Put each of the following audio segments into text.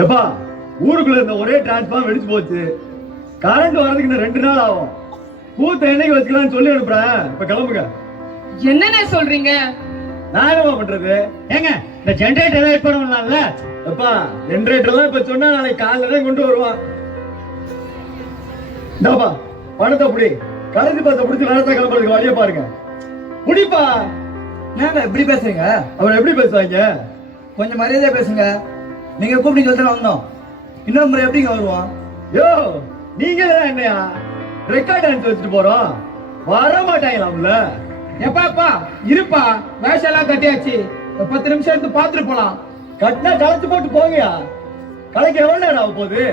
எப்பா ஊருக்குள்ள இருந்த ஒரே டிரான்ஸ்ஃபார்ம் வெடிச்சு போச்சு. கரண்ட் வர்றதுக்கு இன்னும் ரெண்டு நாள் ஆகும். கூத்த என்னைக்கு வச்சுக்கலாம்னு சொல்லி அனுப்புறேன். இப்ப கிளம்புங்க. என்னண்ணே சொல்றீங்க? நான் என்னமா பண்றது? ஏங்க இந்த ஜெனரேட்டர் ஏதாவது பண்ணலாம்ல? எப்பா ஜென்ரேட்டர் எல்லாம் இப்ப சொன்னா நாளைக்கு காலைல தான் கொண்டு வருவான். இந்தாப்பா பணத்தை புடி. கடைசி பத்தை பிடிச்சி நடத்த கிளம்புறதுக்கு வழியை பாருங்க. புடிப்பா. என்னங்க இப்படி பேசுறீங்க? அவர் எப்படி பேசுவாங்க? கொஞ்சம் மரியாதையா பேசுங்க. நீங்க கூப்பிட்டு சொல்லி வந்தோம். இன்னொரு முறை எப்படிங்க வருவோம்? யோ நீங்க தான் என்னையா? ரெக்கார்ட் அனுப்பிச்சு வச்சுட்டு போறோம். வர மாட்டாங்களாம்ல எப்பாப்பா இருப்பா. வேஷம் எல்லாம் கட்டியாச்சு. பத்து நிமிஷம் எடுத்து பாத்துட்டு போலாம். கட்டினா களைச்சு போட்டு போங்கயா கலைக்க எவ்வளவு நேரம் ஆக போகுது?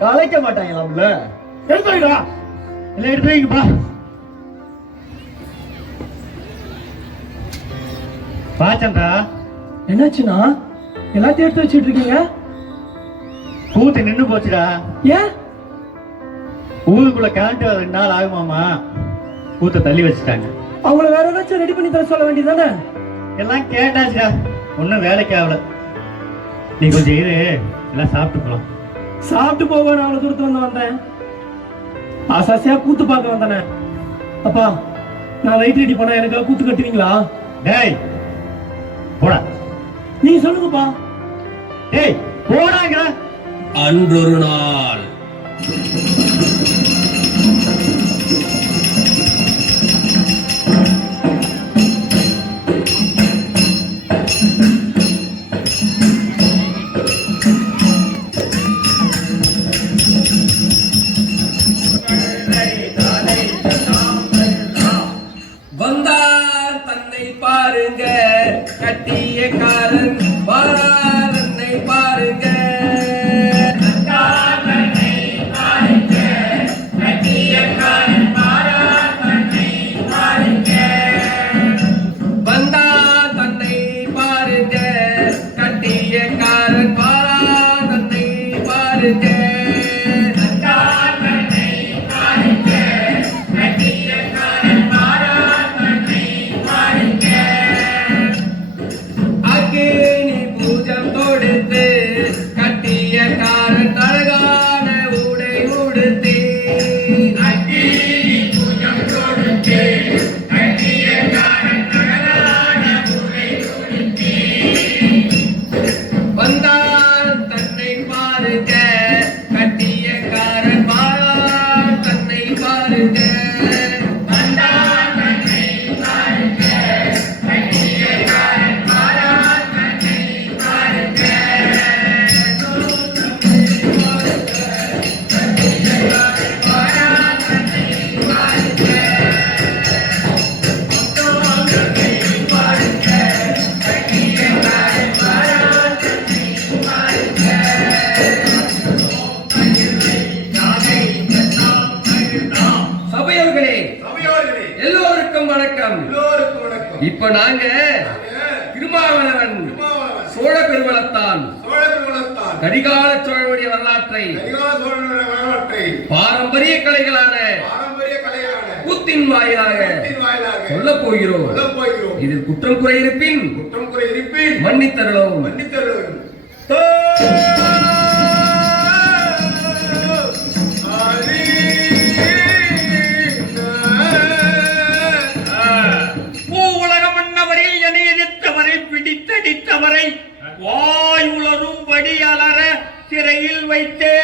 கலைக்க மாட்டாங்களாம்ல எடுத்து வைடா. இல்லை எடுத்து வைங்கப்பா. வா சந்திரா என்னாச்சுன்னா எல்லாத்தையும் எடுத்து வச்சுட்டு இருக்கீங்க கூத்து நின்னு போச்சுடா. ஏன்? ஊருக்குள்ள கரண்ட் ரெண்டு நாள் ஆகுமாமா கூத்த தள்ளி வச்சுட்டாங்க. அவங்கள வேற ஏதாச்சும் ரெடி பண்ணி தர சொல்ல வேண்டியதானே எல்லாம் கேட்டாச்சுடா. ஒன்றும் வேலைக்கு ஆகல. நீ கொஞ்சம் இரு. எல்லாம் சாப்பிட்டு போலாம். சாப்பிட்டு போக நான் அவ்வளவு தூரத்துல வந்து வந்தேன். ஆசாசியா கூத்து பார்க்க வந்தானே. அப்பா நான் லைட் ரெடி பண்ணா எனக்கு கூத்து கட்டுவீங்களா? டேய் போடா. நீங்க சொல்லுங்கப்பா. டேய் போடாங்க அன்றொரு நாள். சொல்ல போகிறோம் இதில் குற்றம் குறை இருப்பின் பூ உலக மன்னவரில் என்னை எதிர்த்தவரை பிடித்தடித்தவரை வாய் உளரும்படி அலற சிறையில் வைத்தே.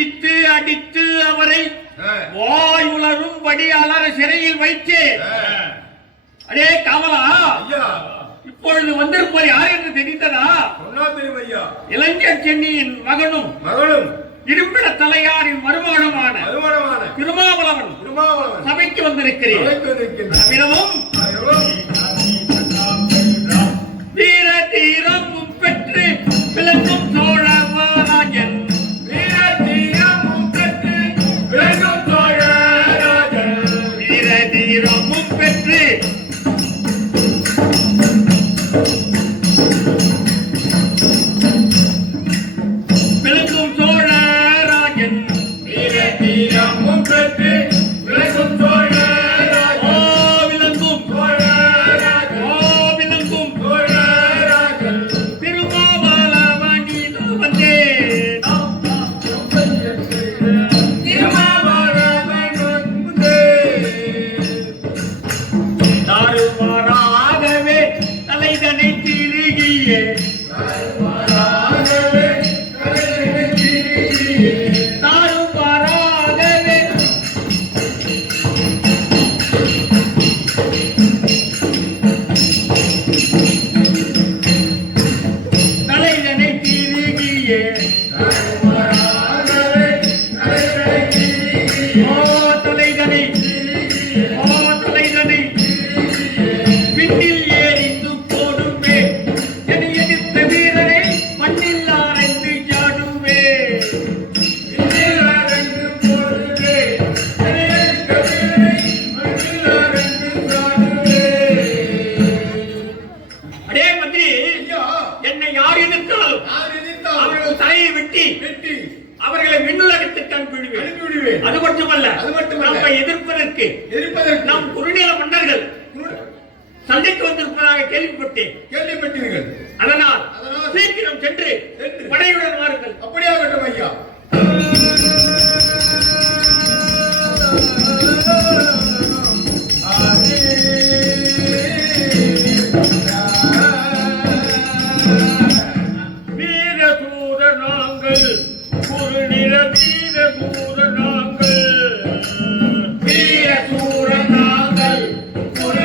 பிடித்து அடித்து அவரை வாய் உளரும்படி அலற சிறையில் வைத்தே. அடே காவலா இப்பொழுது வந்திருப்பவர் யார் என்று தெரிந்ததா? இளைஞர் சென்னியின் மகனும் மகளும். இரும்பிட தலையாரின் மருமகனுமான திருமாவளவன் திருமாவளவன். சபைக்கு வந்திருக்கிறேன். வீர தீரமும் பெற்று விளங்கும் Kenny. நம் குறுநில மன்னர்கள். சண்டைக்கு வந்திருப்பதாக கேள்விப்பட்டேன். கேள்விப்பட்டீர்கள். அதனால் அதனால் சீக்கிரம் சென்று சென்று படையுடன் வாருங்கள். அப்படியாகட்டும் ஐயா.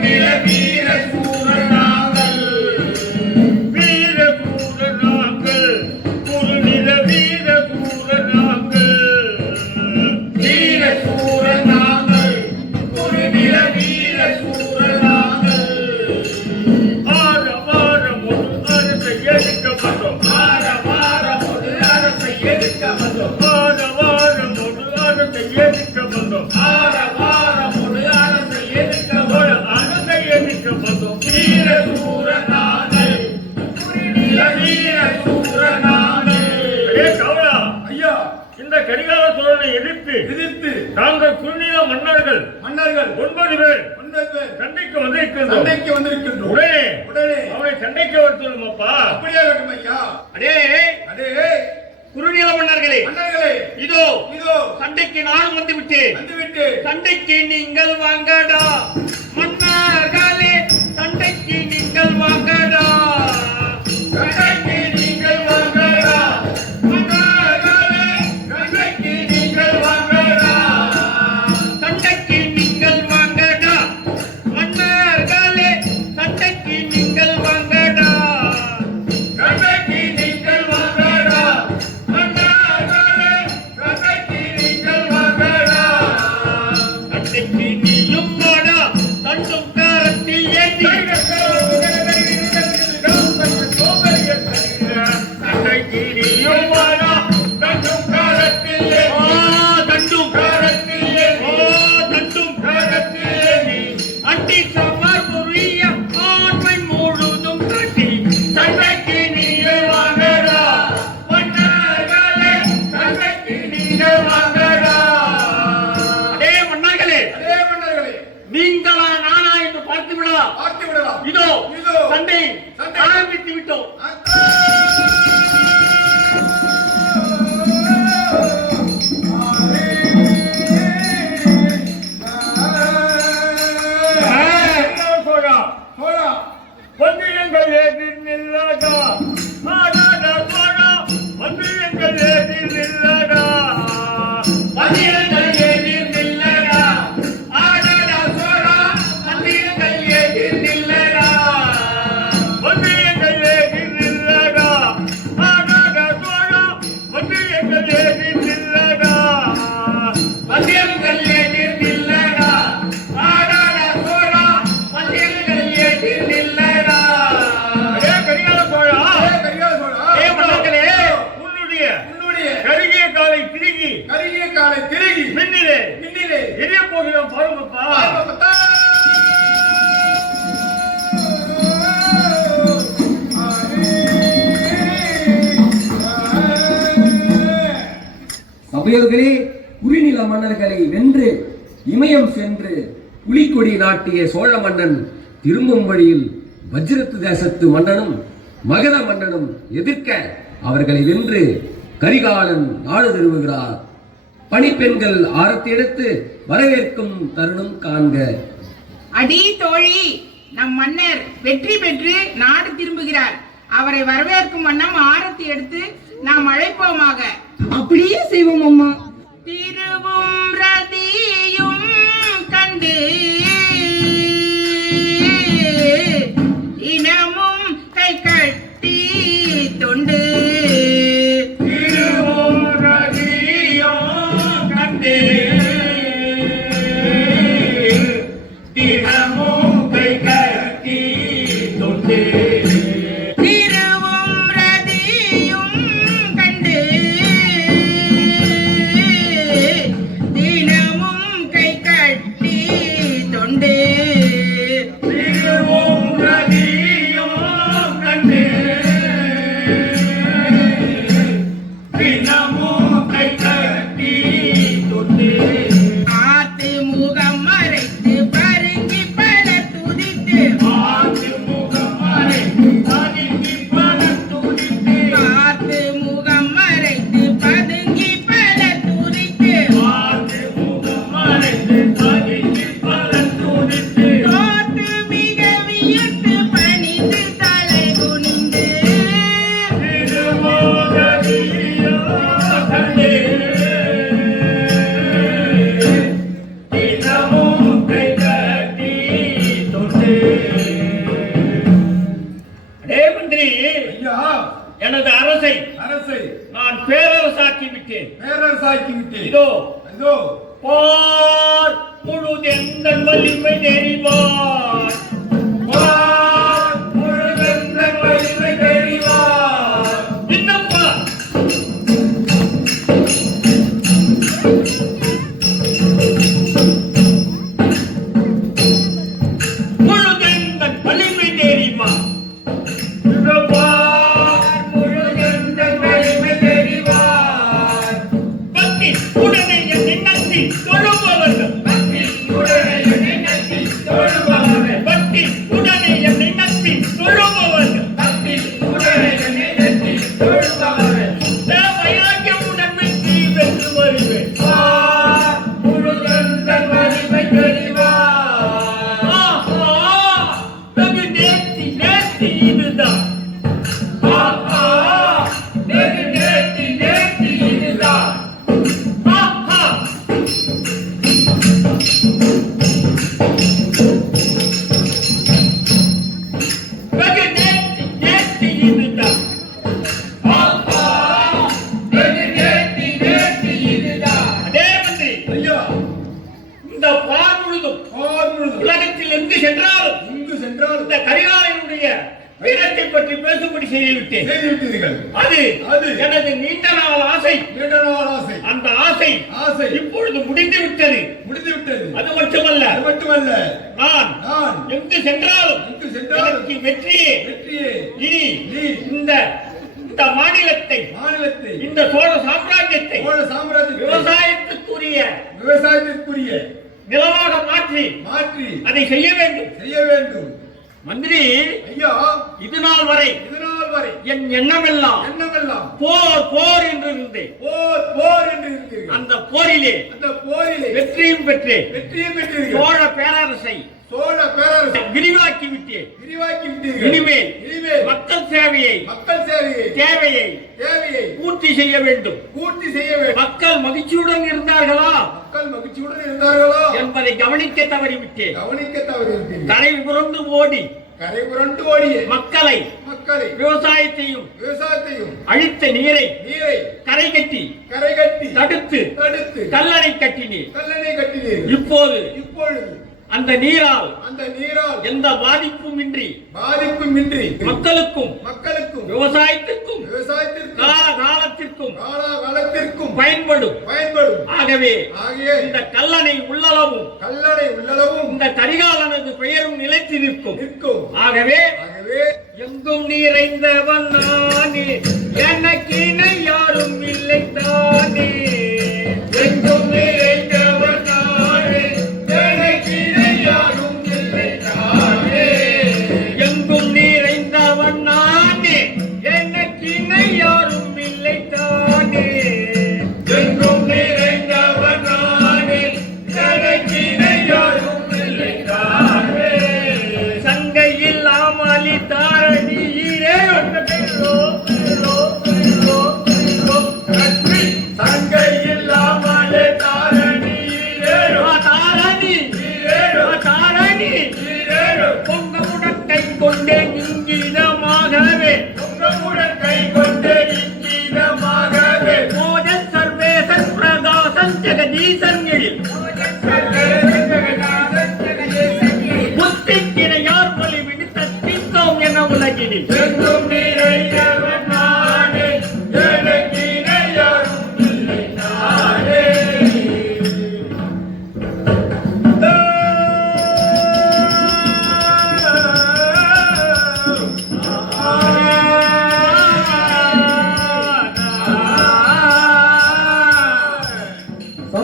குறுநில கரிகால சோழனை எதிர்த்து எதிர்த்து தாங்கள் குறுநில மன்னர்கள் மன்னர்கள் ஒன்பது பேர் சண்டைக்கு வந்திருக்கின்றோம். சண்டைக்கு வந்திருக்கின்றோம். உடனே உடனே அவனை சண்டைக்கு வர சொல்லுமாப்பா அப்படியாகட்டும் ஐயா. அடே அதே குறுநில மன்னர்களே மன்னர்களே. இதோ இதோ. சண்டைக்கு நான் வந்து விட்டேன் வந்துவிட்டு சண்டைக்கு நீங்கள் வாங்கடா. மன்னர்களே சபையோர்களே உரிநில மன்னர்களை வென்று இமயம் சென்று புலிக்கொடி நாட்டிய சோழ மன்னன் திரும்பும் வழியில் வஜ்ரத்து தேசத்து மன்னனும் மகத மன்னனும் எதிர்க்க அவர்களை வென்று கரிகாலன் நாடு திரும்புகிறார் பணிப்பெண்கள் ஆரத்தி எடுத்து வரவேற்கும் தருணம் காண்க. அடி தோழி நம் மன்னர் வெற்றி பெற்று நாடு திரும்புகிறார். அவரை வரவேற்கும் வண்ணம் ஆரத்தி எடுத்து நாம் அழைப்போமாக. அப்படியே செய்வோம் அம்மா. வலிமை தெரிவார் வெற்றியே வெற்றியே இனி நீ இந்த இந்த மாநிலத்தை மாநிலத்தை இந்த சோழ சாம்ராஜ்யத்தை சோழ சாம்ராஜ்யத்தை விவசாயத்துக்குரிய விவசாயத்திற்குரிய நிலமாக மாற்றி மாற்றி அதை செய்ய வேண்டும். செய்ய வேண்டும். மந்திரி ஐயா இது நாள் வரை இதனால் வரை என் எண்ணமெல்லாம் எண்ணமெல்லாம் போர் போர் என்று இருந்தேன். போர் போர் என்று இருக்கிறீர்கள் அந்த போரிலே அந்த போரிலே வெற்றியும் பெற்றேன். வெற்றியும் பெற்றீர்கள். சோழ பேரரசை சோழ பேரரசை. விரிவாக்கி விட்டேன். விரிவாக்கி விட்டீர்கள். இனிமேல் இனிமேல் மக்கள் சேவையை மக்கள் சேவையை தேவையை தேவையை பூர்த்தி செய்ய வேண்டும். பூர்த்தி செய்ய வேண்டும். மக்கள் மகிழ்ச்சியுடன் இருந்தார்களா? மக்கள் மகிழ்ச்சியுடன் இருந்தார்களா? என்பதை கவனிக்க தவறிவிட்டேன். கவனிக்க தவறிவிட்டீர்கள். கரை புரண்டு ஓடி கரை புரண்டு ஓடிய மக்களை மக்களை விவசாயத்தையும் விவசாயத்தையும் அழித்த நீரை நீரை கரை கட்டி கரை கட்டி தடுத்து தடுத்து கல்லணை கட்டினீர். கல்லணை கட்டினீர்கள். இப்போது இப்பொழுது அந்த நீரால் அந்த நீரால் எந்த பாதிப்பும் இன்றி பாதிப்பும் இன்றி மக்களுக்கும் மக்களுக்கும் விவசாயத்திற்கும் விவசாயத்திற்கும் கால காலத்திற்கும் காலாகாலத்திற்கும் பயன்படும். பயன்படும். ஆகவே ஆகிய இந்த கல்லணை உள்ளளவும் கல்லணை உள்ளளவும் இந்த கரிகாலனது பெயரும் நிலைத்து நிற்கும். நிற்கும். ஆகவே ஆகவே எங்கும் நிறைந்தவன் நானே எனக்கு யாரும் இல்லை தானே எங்கும் நிறைந்தவன்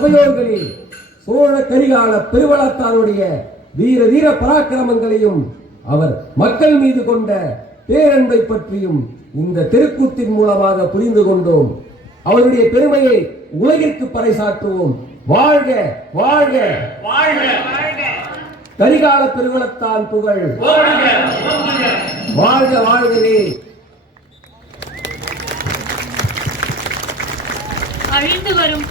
சபையோர்களே சோழ கரிகால பெருவளத்தாருடைய வீர தீர பராக்கிரமங்களையும் அவர் மக்கள் மீது கொண்ட பேரன்பை பற்றியும் இந்த தெருக்கூத்தின் மூலமாக புரிந்து கொண்டோம். அவருடைய பெருமையை உலகிற்கு பறைசாற்றுவோம். வாழ்க வாழ்க. வாழ்க. வாழ்க கரிகால பெருவளத்தான் புகழ். வாழ்க வாழ்கவே. அழிந்து வரும்